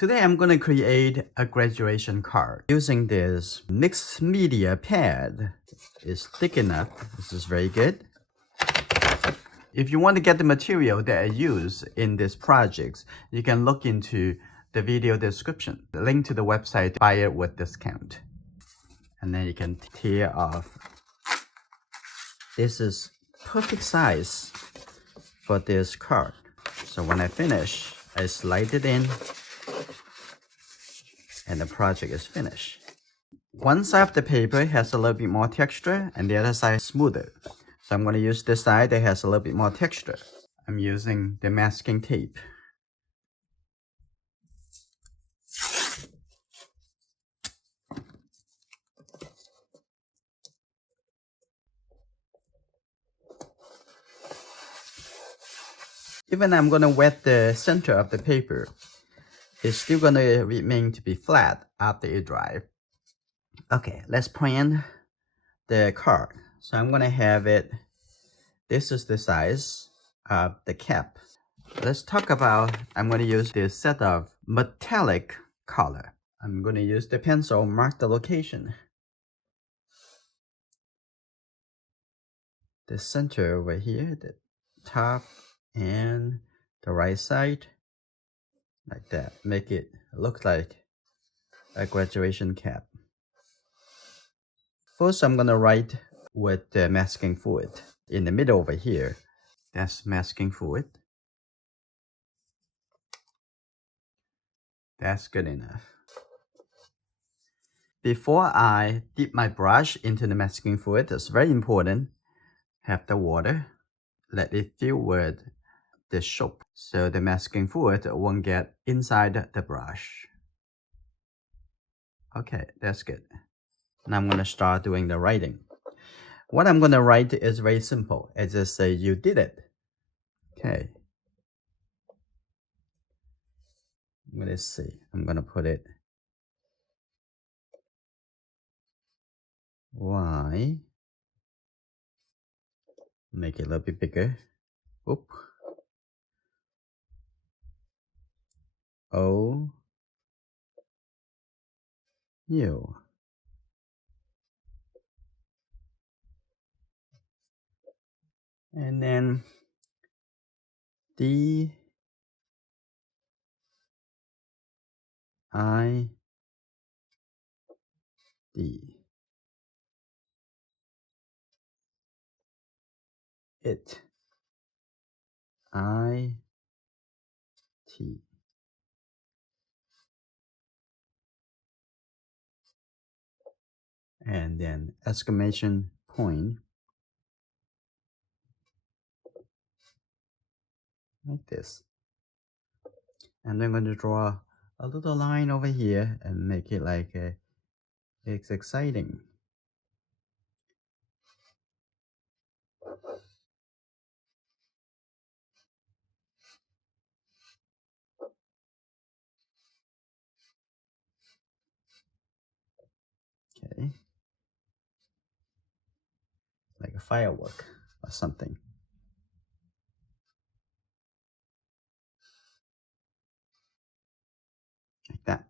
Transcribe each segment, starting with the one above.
Today I'm going to create a graduation card using this mixed media pad. It's thick enough. This is very good. If you want to get the material that I use in this project, you can look into the video description. The link to the website, buy it with discount. And then you can tear off. This is perfect size for this card. So when I finish, I slide it in and the project is finished. One side of the paper has a little bit more texture and the other side is smoother. So I'm going to use this side that has a little bit more texture. I'm using the masking tape. Even I'm going to wet the center of the paper, it's still going to remain to be flat after it dries. Okay, let's print the card. So I'm going to have it, this is the size of the cap. Let's talk about, I'm going to use this set of metallic color. I'm going to use the pencil, mark the location. The center over here, the top and the right side, like that. Make it look like a graduation cap. First, I'm going to write with the masking fluid. In the middle over here, that's masking fluid. That's good enough. Before I dip my brush into the masking fluid, it's very important, have the water, let it fill with the soap so the masking fluid won't get inside the brush. Okay, that's good. Now I'm going to start doing the writing. What I'm going to write is very simple. I just say you did it. Okay. Let's see. I'm going to put it Y. Make it a little bit bigger. Oop. O. U. And then D. I. D. It. I. T. And then exclamation point. Like this. And I'm going to draw a little line over here and make it like it's exciting. Okay. Like a firework or something. Like that.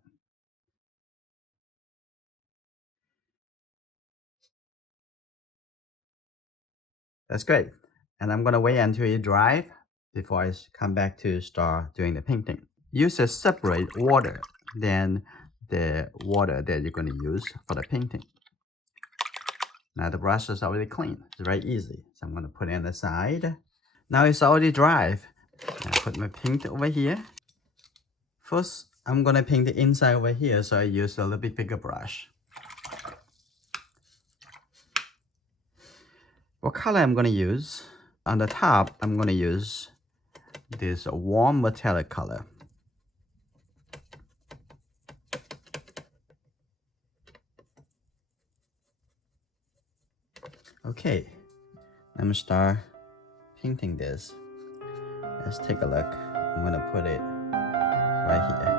That's great. And I'm going to wait until it dries before I come back to start doing the painting. Use a separate water than the water that you're going to use for the painting. Now the brush is already clean. It's very easy. So I'm going to put it on the side. Now it's already dry. I put my paint over here. First, I'm going to paint the inside over here, so I use a little bit bigger brush. What color I'm going to use? On the top, I'm going to use this warm metallic color. Okay, I'm going to start painting this. Let's take a look. I'm going to put it right here.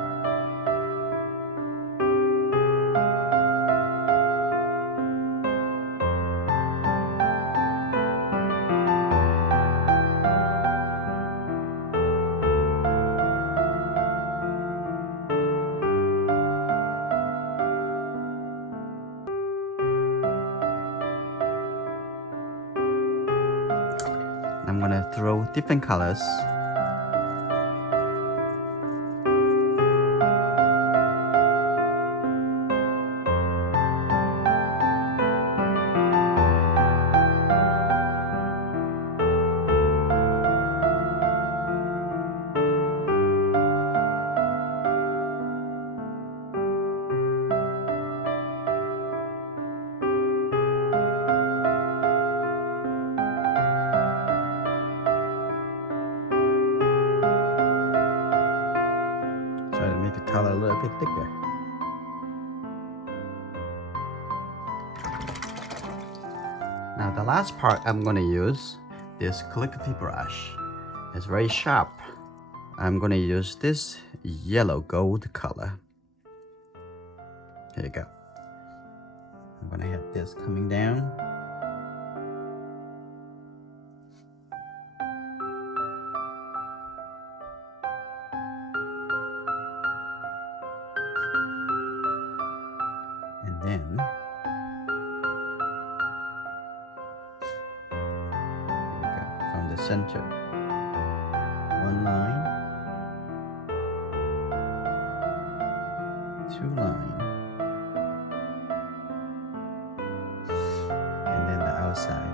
gonna throw different colors. Try to make the color a little bit thicker. Now the last part I'm going to use this calligraphy brush. It's very sharp. I'm going to use this yellow gold color. Here you go. I'm going to have this coming down. And then from the center, one line, two line, and then the outside.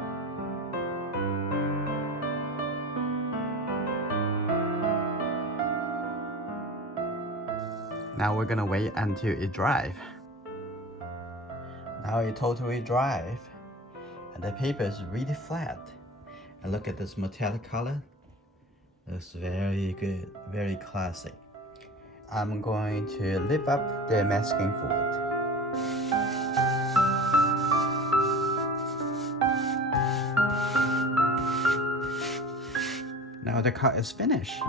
Now we're gonna wait until it dries. Now it totally dries, and the paper is really flat. And look at this metallic color. It's very good, very classic. I'm going to lift up the masking fluid. Now the cut is finished.